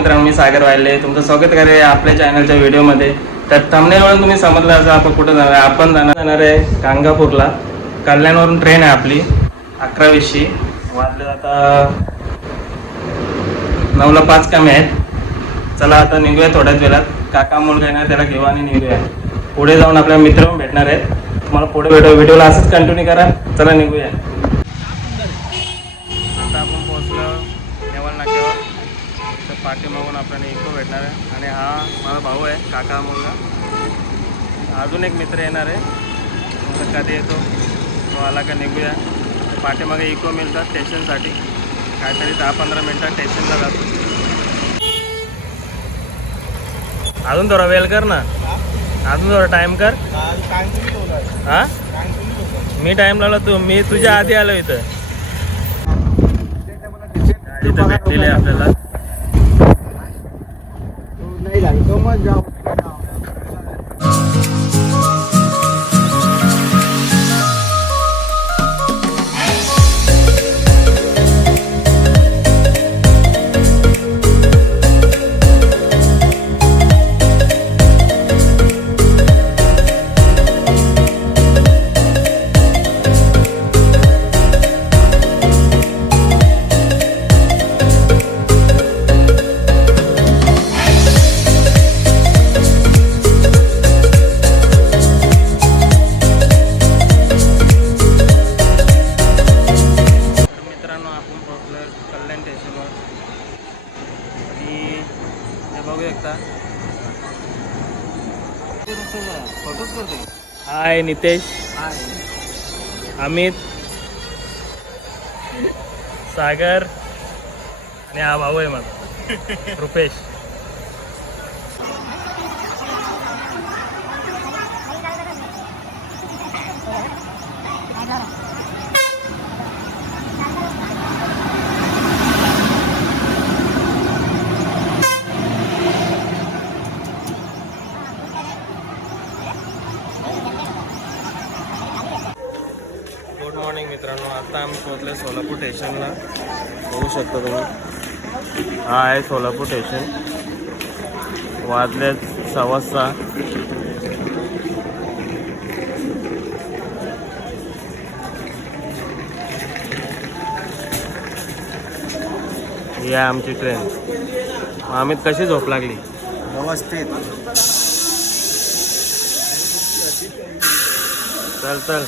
मित्रांनो, मी सागर वायले तुमचं स्वागत करे आपल्या चॅनलच्या व्हिडिओमध्ये. तर थंबनेलवरून तुम्ही समजलं असं आपण कुठं जाणार आहे. आपण जाणार आहे गाणगापूरला. कल्याणवरून ट्रेन आहे आपली 11:20. वाजले आता 9ला 5 कमी आहेत. चला आता निघूया थोड्याच वेळात. काका मुलगा येणार त्याला घेऊ आणि निघूया. पुढे जाऊन आपल्या मित्र पण भेटणार आहेत. तुम्हाला पुढे व्हिडिओला असंच कंटिन्यू करा. चला निघूया. आता आपण पोहोचलो नेवाल नाक्यावर. तर पाठीमागून आपल्याला इको भेटणार आहे आणि हा माझा भाऊ आहे, काका मुलगा. अजून एक मित्र येणार आहे. मग कधी येतो तो आला का निघूया. पाठीमागे इको मिळतात स्टेशनसाठी. काहीतरी 10-15 मिनटात स्टेशनला जातो. अजून थोडा वेळ कर ना, अजून थोडा टाइम कर. हां मी टाइम लावला, मी तुझ्या आधी आलो इथं. इथं भेटलेले आपल्याला. कल्याण स्टेशनवर आणि हे बघू शकता. हाय नितेश, अमित, सागर आणि हा भाऊ आहे माझा रुपेश. गुड मॉर्निंग मित्रांनो. आता आम्ही पोहोचले सोलापूर स्टेशनला. बघू शकता तुम्ही, हा आहे सोलापूर स्टेशन. वाजले 6:15. ही आहे आमची ट्रेन. अमित कशी झोप लागली? व्यवस्थित. चल चल.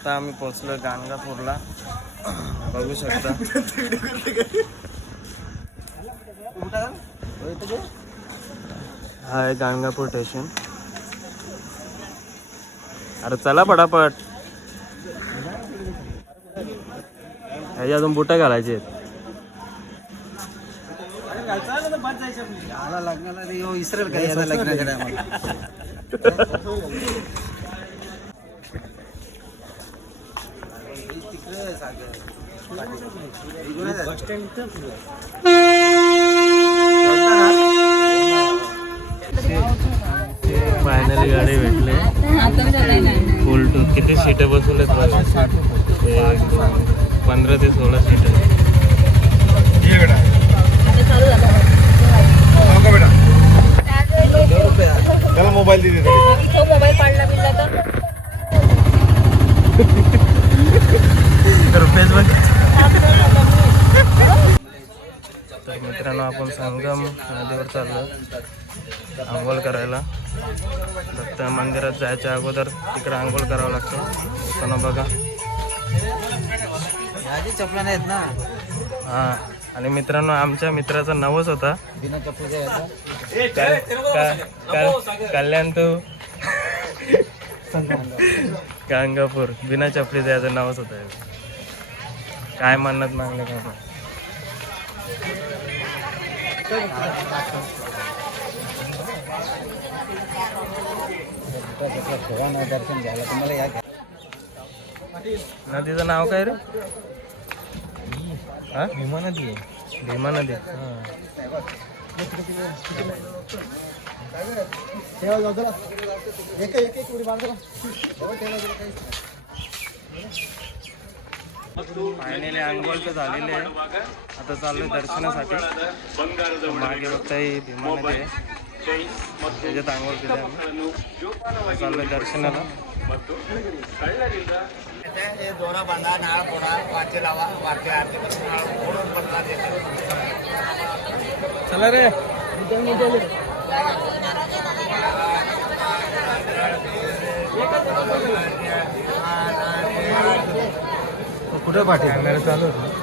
आता आम्ही पोहोचलो गाणगापूरला. बघू शकता. हा आहे गाणगापूर स्टेशन. अरे चला पटापट. ह्याच्या अजून बुटं घालायचे आहेत. इसरेल काय लग्नाकडे फायनली गाडी भेटले. फुल टू. किती सीट बसवलेत बघा. 15 ते 16 सीट. त्याला मोबाईल दिले मोबाईल पाडला बिडला तर रुपेश बघ. तर मित्रांनो आपण संगम नदीवर चाललो आंघोळ करायला. दत्त मंदिरात जायच्या अगोदर तिकडे आंघोळ करावं लागतं. पण बघा चपला नाहीत ना. हां आणि मित्रांनो आमच्या मित्राचा नवस होता बिना चप्पूचा याचा कल्याण तो गांगापूर बिना चपलीचा याचा नवस होता. काय म्हणत मागले काय नाही. दर्शन घ्यायला तुम्हाला या नदीचं नाव काय रे? हा भीमा नदी आहे. भीमा नदी. फायनली अंघोळ झालेले आहे. आता चाललोय दर्शनासाठी. मागे बघताय भीमा नदी आहे, त्याच्यात आंघोळ केली आम्ही. चाललोय दर्शनाला. दोरा बांधा, नाळ फोडा, वाचे लावा, वाचे आरती फोडून पडला. चला रे. कुठे पाठी कॅमेरा चालू होता.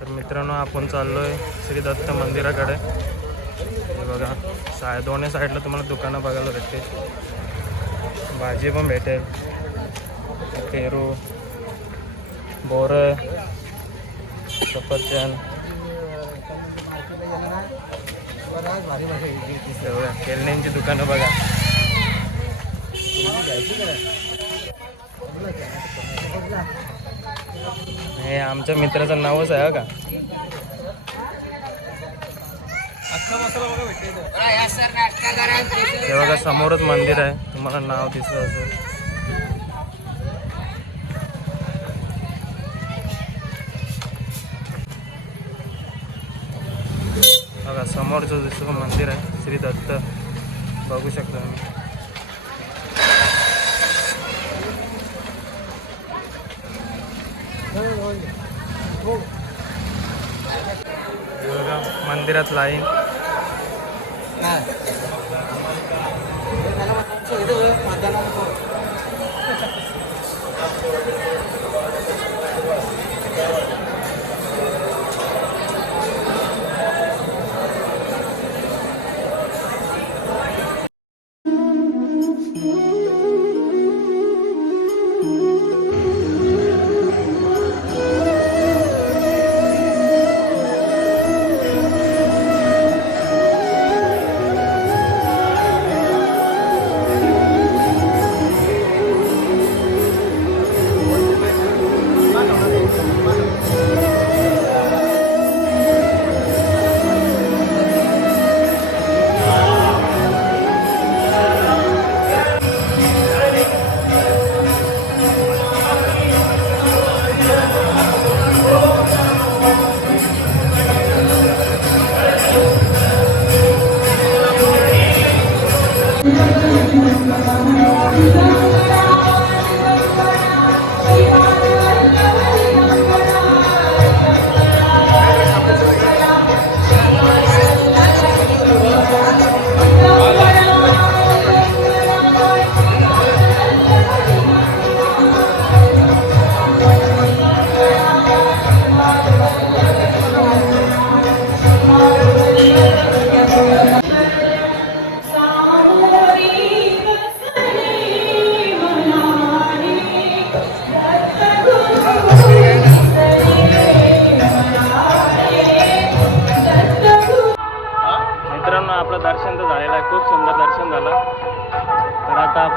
तर मित्रांनो आपण चाललोय श्री दत्त मंदिराकडे. हे बघा दोन्ही साईडला तुम्हाला दुकानं बघायला भेटते. भाजी पण भेटेल, पेरू, बोरं, सफरचंद, खेळण्यांची दुकानं बघा. हे आमच्या मित्राचं नावच आहे का. हे बघा समोरच मंदिर आहे, तुम्हाला नाव दिसत असेल. बघा समोरचं दुसरं मंदिर आहे श्री दत्त, बघू शकता तुम्ही. बघा मंदिरात लाईन.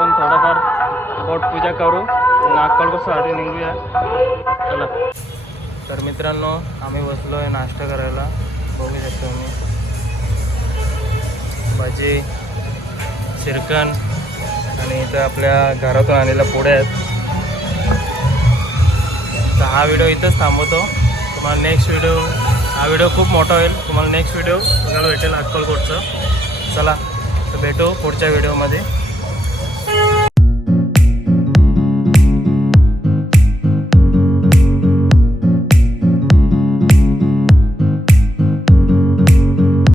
आपण थोडंफार पोटपूजा करू आणि अक्कलकोटसाठी निघूया. चला. तर मित्रांनो आम्ही बसलो आहे नाश्ता करायला. बघू शकतो मी भाजी शिरकण आणि इथं आपल्या घरातून आलेल्या पोळ्या आहेत. तर हा व्हिडिओ इथंच थांबवतो. तुम्हाला नेक्स्ट व्हिडिओ हा व्हिडिओ खूप मोठा होईल. तुम्हाला नेक्स्ट व्हिडिओ बघायला भेटेल अक्कलकोटचं. चला तर भेटू पुढच्या व्हिडिओमध्ये.